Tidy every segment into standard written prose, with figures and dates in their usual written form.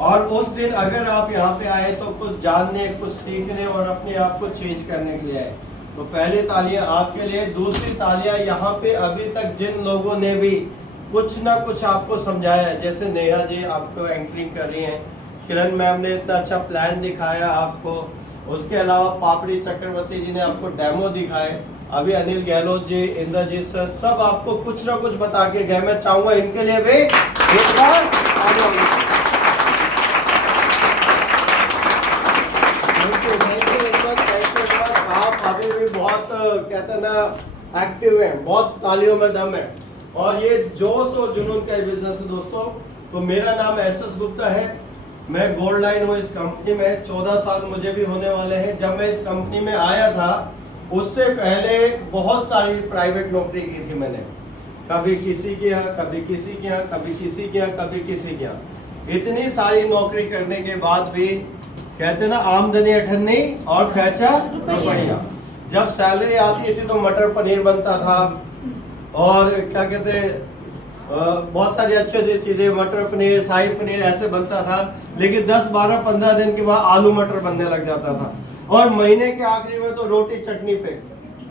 और उस दिन अगर आप यहाँ पे आए तो कुछ जानने, कुछ सीखने और अपने आप को चेंज करने के लिए आए। तो पहली तालियां आपके लिए। दूसरी तालियां यहाँ पे अभी तक जिन लोगों ने भी कुछ ना कुछ आपको समझाया है, जैसे नेहा जी आपको एंकरिंग कर रही हैं, किरण मैम ने इतना अच्छा प्लान दिखाया आपको, उसके अलावा पापड़ी चक्रवर्ती जी ने आपको डेमो दिखाए, अभी अनिल गहलोत जी, इंद्रजीत सर, सब आपको कुछ ना कुछ बता के गए। मैं चाहूंगा इनके लिए भी एक बार आप अभी भी बहुत कहते हैं ना एक्टिव हैं, बहुत तालियों में दम है और ये जोश और जुनून का बिजनेस है दोस्तों। तो मेरा नाम एस गुप्ता है, मैं गोल्ड लाइन हूँ इस कंपनी में, 14 साल मुझे भी होने वाले हैं। जब मैं इस कंपनी में आया था उससे पहले बहुत सारी प्राइवेट नौकरी की थी मैंने, कभी किसी के यहाँ, कभी किसी के यहाँ, कभी किसी के यहाँ, कभी किसी के यहाँ। इतनी सारी नौकरी करने के बाद भी कहते ना आमदनी अठन्नी और खर्चा रुपया। जब सैलरी आती थी तो मटर पनीर बनता था और क्या कहते बहुत सारी अच्छी अच्छी चीजें, मटर पनीर, शाही पनीर ऐसे बनता था। लेकिन 10, 12, 15 दिन के बाद आलू मटर बनने लग जाता था और महीने के आखिरी में तो रोटी चटनी पे,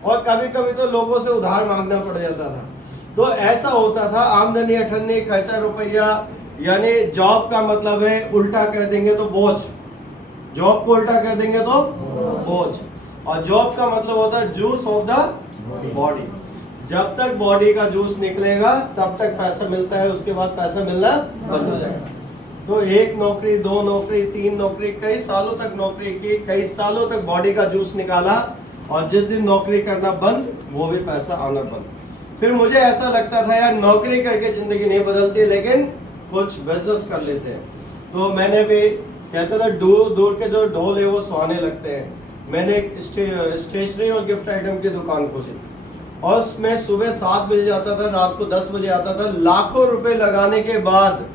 और कभी कभी तो लोगों से उधार मांगना पड़ जाता था। तो ऐसा होता था, आमदनी अठन्नी खर्चा रुपया, यानी जॉब का मतलब है उल्टा कर देंगे तो बोझ, जॉब को उल्टा कर देंगे तो बोझ, और जॉब का मतलब होता है जूस ऑफ द बॉडी। जब तक बॉडी का जूस निकलेगा तब तक पैसा मिलता है, उसके बाद पैसा मिलना बंद हो जाएगा। तो एक नौकरी, 2 नौकरी, 3 नौकरी, कई सालों तक नौकरी की, कई सालों तक बॉडी का जूस निकाला, और जिस दिन नौकरी करना बंद वो भी पैसा आना बंद। फिर मुझे ऐसा लगता था यार नौकरी करके जिंदगी नहीं बदलती, लेकिन कुछ बिजनेस कर लेते हैं। तो मैंने भी कहते ना दूर दूर के जो ढोल है वो सुहाने लगते हैं। मैंने एक स्टेशनरी और गिफ्ट आइटम की दुकान खोली और उसमें सुबह 7 बजे जाता था, रात को 10 बजे आता था। लाखों रुपए लगाने के बाद,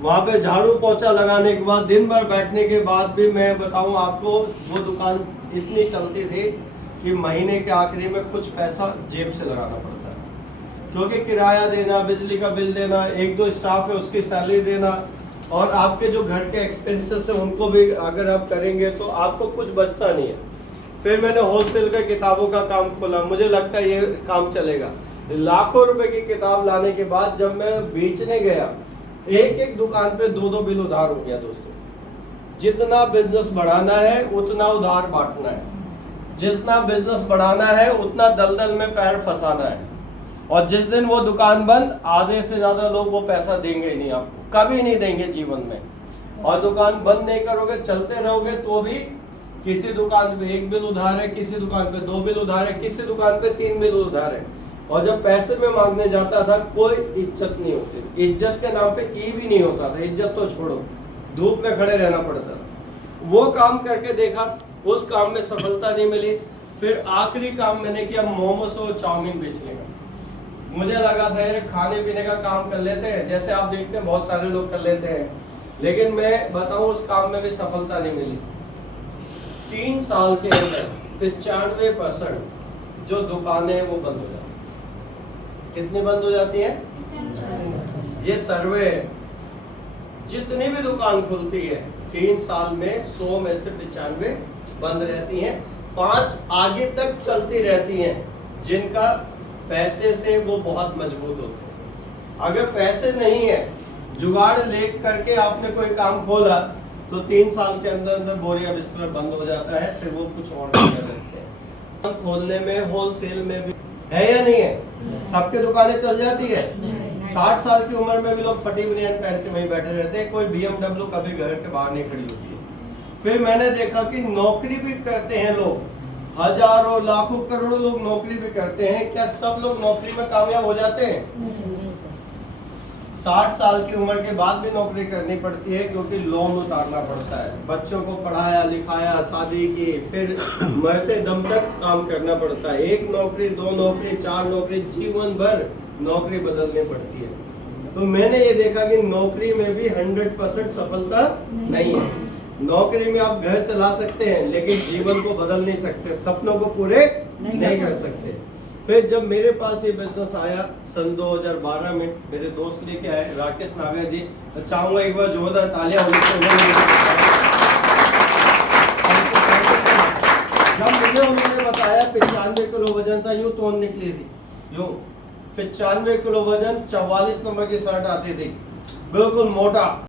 वहां पे झाड़ू पोछा लगाने के बाद, दिन भर बैठने के बाद भी मैं बताऊं आपको वो दुकान इतनी चलती थी कि महीने के आखिरी में कुछ पैसा जेब से लगाना पड़ता है, क्योंकि किराया देना, बिजली का बिल देना, 1-2 स्टाफ है उसकी सैलरी देना, और आपके जो घर के एक्सपेंसेस है उनको भी अगर आप करेंगे तो आपको कुछ बचता नहीं है। फिर मैंने होलसेल का किताबों का काम खोला, मुझे लगता है ये काम चलेगा। लाखों रुपए की किताब लाने के बाद जब मैं बेचने गया, एक एक दुकान पे 2-2 बिल उधार हो गया दोस्तों। जितना बिजनेस बढ़ाना है उतना उधार बांटना है, जितना बिजनेस बढ़ाना है उतना दलदल में पैर फंसाना है, और जिस दिन वो दुकान बंद, आधे से ज्यादा लोग वो पैसा देंगे ही नहीं, आपको कभी नहीं देंगे जीवन में। और दुकान बंद नहीं करोगे, चलते रहोगे तो भी किसी दुकान पे 1 बिल उधार है, किसी दुकान पे 2 बिल उधार है, किसी दुकान पे 3 बिल उधार है। और जब पैसे में मांगने जाता था कोई इज्जत नहीं होती, इज्जत के नाम पे ई भी नहीं होता था, इज्जत तो छोड़ो, धूप में खड़े रहना पड़ता था। वो काम करके देखा, उस काम में सफलता नहीं मिली। फिर आखिरी काम मैंने किया मोमोस और चाउमीन बेचने का। मुझे लगा था यार खाने पीने का काम कर लेते हैं, जैसे आप देखते हैं बहुत सारे लोग कर लेते हैं, लेकिन मैं बताऊं उस काम में भी सफलता नहीं मिली। 3 साल के अंदर 95% जो दुकानें हैं वो बंद हो जाती। कितनी बंद हो जाती है? ये सर्वे है, जितनी भी दुकान खुलती है 3 साल में 100 में से 95 बंद रहती हैं। 5 आगे तक चलती रहती हैं, जिनका पैसे से वो बहुत मजबूत होते हैं। अगर पैसे नहीं है, जुगाड़ ले करके आपने कोई काम खोला तो 3 साल के अंदर अंदर बोरिया बिस्तर बंद हो जाता है, फिर वो कुछ और कर लेते हैं। खोलने में, होलसेल में भी है या नहीं है? सबके दुकानें चल जाती है। 60 साल की उम्र में भी लोग फटी बनियान पहन के वहीं बैठे रहते हैं, कोई BMW कभी घर के बाहर नहीं खड़ी होती है। फिर मैंने देखा कि नौकरी भी करते हैं लोग, हजारों लाखों करोड़ों लोग नौकरी भी करते हैं। क्या सब लोग नौकरी में कामयाब हो जाते हैं? 60 साल की उम्र के बाद भी नौकरी करनी पड़ती है, क्योंकि लोन उतारना पड़ता है, बच्चों को पढ़ाया लिखाया, शादी की, फिर मरते दम तक काम करना पड़ता है। 1 नौकरी, 2 नौकरी, 4 नौकरी, जीवन भर नौकरी बदलनी पड़ती है। तो मैंने ये देखा कि नौकरी में भी 100% सफलता नहीं है। नौकरी में आप घर चला सकते हैं, लेकिन जीवन को बदल नहीं सकते, सपनों को पूरे नहीं कर सकते। फिर जब मेरे पास ये बिजनेस आया, सन 2012 में मेरे दोस्त लेके आए, राकेश नागर जी। मैं चाहूंगा एक बार जोरदार तालियां होनी चाहिए। जब मुझे उन्होंने बताया 95 किलो वजन था, यूं तोड़ निकली थी, यूं 95 किलो वजन, 44 नंबर की शर्ट आती थी, बिल्कुल मोटा।